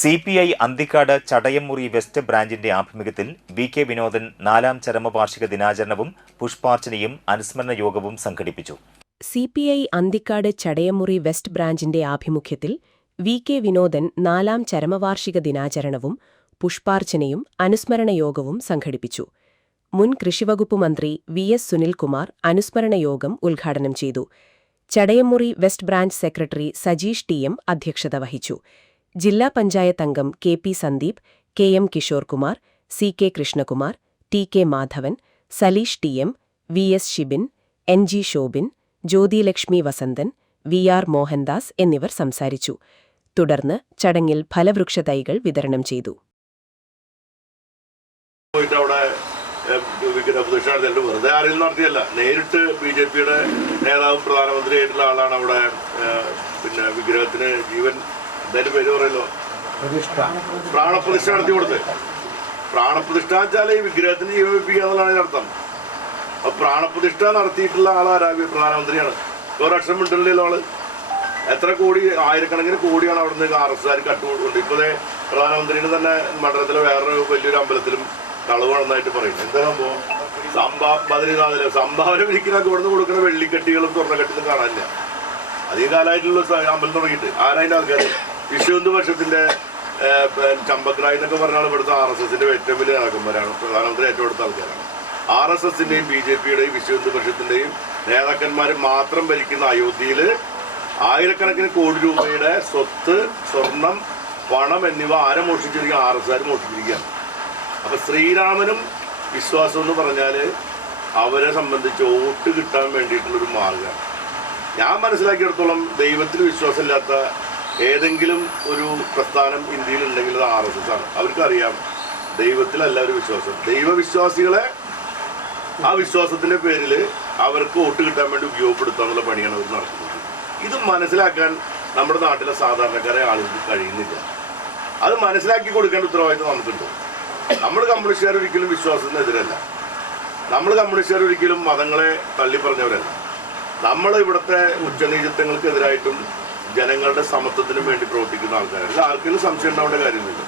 CPI Anthikad Chadayamuri west ബ്രാഞ്ചിന്റെ ആഭിമുഖ്യത്തിൽ VK. Vinodan 4ാം ചരമവാർഷിക ദിനാചരണവും പുഷ്പാർച്ചനയും അനുസ്മരണ യോഗവും സംഘടിപ്പിച്ചു. CPI അന്തിക്കാട് ചടയംമുറി വെസ്റ്റ് ബ്രാഞ്ചിന്റെ ആഭിമുഖ്യത്തിൽ വി.കെ. വിനോദൻ 4ാം ചരമവാർഷിക ദിനാചരണവും പുഷ്പാർച്ചനയും അനുസ്മരണ യോഗവും സംഘടിപ്പിച്ചു. മുൻ കൃഷിവകുപ്പ് മന്ത്രി വി.എസ്. സുനിൽകുമാർ അനുസ്മരണ യോഗം ഉദ്ഘാടനം ചെയ്തു. Chadayamuri west branch secretary Sajeesh T M. അധ്യക്ഷത വഹിച്ചു. ജില്ലാ പഞ്ചായത്ത് അംഗം K P. Sandeep, K M. Kishorkumar, C K. Krishnakumar, T K. Madhavan, Saleesh T M., V S. Shibin, N G. Shobhin, Jyothilakshmi Vasanthan, V R. Mohandas എന്നിവർ സംസാരിച്ചു. തുടർന്ന് ചടങ്ങിൽ ഫലവൃക്ഷത്തൈകൾ വിതരണം ചെയ്തു. വെറുതെ ആരെങ്കിലും നടത്തിയല്ല, നേരിട്ട് ബി.ജെ.പിയുടെ നേതാവും പ്രധാനമന്ത്രിയായിട്ടുള്ള ആളാണ് അവിടെ വിഗ്രഹത്തിന് ജീവൻ എന്തായാലും പേര് പറയല്ലോ പ്രാണപ്രതിഷ്ഠ നടത്തി കൊടുത്ത്. പ്രാണപ്രതിഷ്ഠ വെച്ചാൽ ഈ വിഗ്രഹത്തിന് ജീവൻ വെപ്പിക്കുക എന്നുള്ളതാണ് അർത്ഥം. അപ്പൊ പ്രാണപ്രതിഷ്ഠ നടത്തിയിട്ടുള്ള ആളാരാ? പ്രധാനമന്ത്രിയാണ്. ഒരക്ഷരം മിണ്ടല്ലോ ആള്. എത്ര കോടി, ആയിരക്കണക്കിന് കോടിയാണ് അവിടെ നിന്ന് RSകാർ കട്ടുകൊടുക്കുന്നത്. ഇപ്പോഴേ പ്രധാനമന്ത്രിയുടെ തന്നെ മണ്ഡലത്തിലെ വേറൊരു വലിയൊരു അമ്പലത്തിലും കളവ് നടന്നായിട്ട് പറയും. എന്താ സംഭവം? ബദ്രീനാഥിലെ സംഭാവന ഒരിക്കലൊക്കെ ഇവിടെ നിന്ന് കൊടുക്കുന്ന വെള്ളിക്കെട്ടികളും സ്വർണ്ണക്കെട്ടിലും കാണാനില്ല. അധികം കാലമായിട്ടുള്ള അമ്പലം തുടങ്ങിയിട്ട് ആരായിട്ട് ആൾക്കാർ വിശ്വഹിന്ദു പക്ഷത്തിന്റെ ചമ്പക്രായി എന്നൊക്കെ പറഞ്ഞാൽ ഇവിടുത്തെ RSSന്റെ ഏറ്റവും വലിയ നേതാക്കന്മാരാണ്. പ്രധാനമന്ത്രി ഏറ്റവും അടുത്ത ആൾക്കാരാണ്. RSSന്റെയും BJPയുടെയും വിശ്വഹിന്ദു പക്ഷത്തിന്റെയും നേതാക്കന്മാർ മാത്രം ഭരിക്കുന്ന അയോധ്യയിൽ ആയിരക്കണക്കിന് കോടി രൂപയുടെ സ്വത്ത്, സ്വർണം, പണം എന്നിവ ആരെ മോഷിച്ചിരിക്കുക? RSകാർ മോഷിച്ചിരിക്കുകയാണ്. അപ്പൊ ശ്രീരാമനും വിശ്വാസം എന്ന് പറഞ്ഞാൽ അവരെ സംബന്ധിച്ച് വോട്ട് കിട്ടാൻ വേണ്ടിയിട്ടുള്ളൊരു മാർഗമാണ്. ഞാൻ മനസ്സിലാക്കിയെടുത്തോളം ദൈവത്തിൽ വിശ്വാസമില്ലാത്ത ഏതെങ്കിലും ഒരു പ്രസ്ഥാനം ഇന്ത്യയിൽ ഉണ്ടെങ്കിൽ അത് RSS ആണ്. അവർക്കറിയാം ദൈവത്തിലല്ല ഒരു വിശ്വാസം. ദൈവവിശ്വാസികളെ ആ വിശ്വാസത്തിന്റെ പേരിൽ അവർക്ക് വോട്ട് കിട്ടാൻ വേണ്ടി ഉപയോഗപ്പെടുത്താനുള്ള പണിയാണ് അവർ നടത്തുന്നത്. ഇത് മനസ്സിലാക്കാൻ നമ്മുടെ നാട്ടിലെ സാധാരണക്കാരെ ആളുകൾക്ക് കഴിയുന്നില്ല. അത് മനസ്സിലാക്കി കൊടുക്കേണ്ട ഉത്തരവാദിത്വം നമുക്കുണ്ട്. നമ്മൾ കമ്മ്യൂണിസ്റ്റുകാർ ഒരിക്കലും വിശ്വാസത്തിനെതിരല്ല. നമ്മൾ കമ്മ്യൂണിസ്റ്റുകാർ ഒരിക്കലും മതങ്ങളെ തള്ളിപ്പറഞ്ഞവരല്ല. നമ്മൾ ഇവിടുത്തെ ഉച്ചനീചത്വങ്ങൾക്കെതിരായിട്ടും ജനങ്ങളുടെ സമത്വത്തിനും വേണ്ടി പ്രവർത്തിക്കുന്ന ആൾക്കാരല്ല. ആർക്കെങ്കിലും സംശയം ഉണ്ടാവേണ്ട കാര്യമില്ല.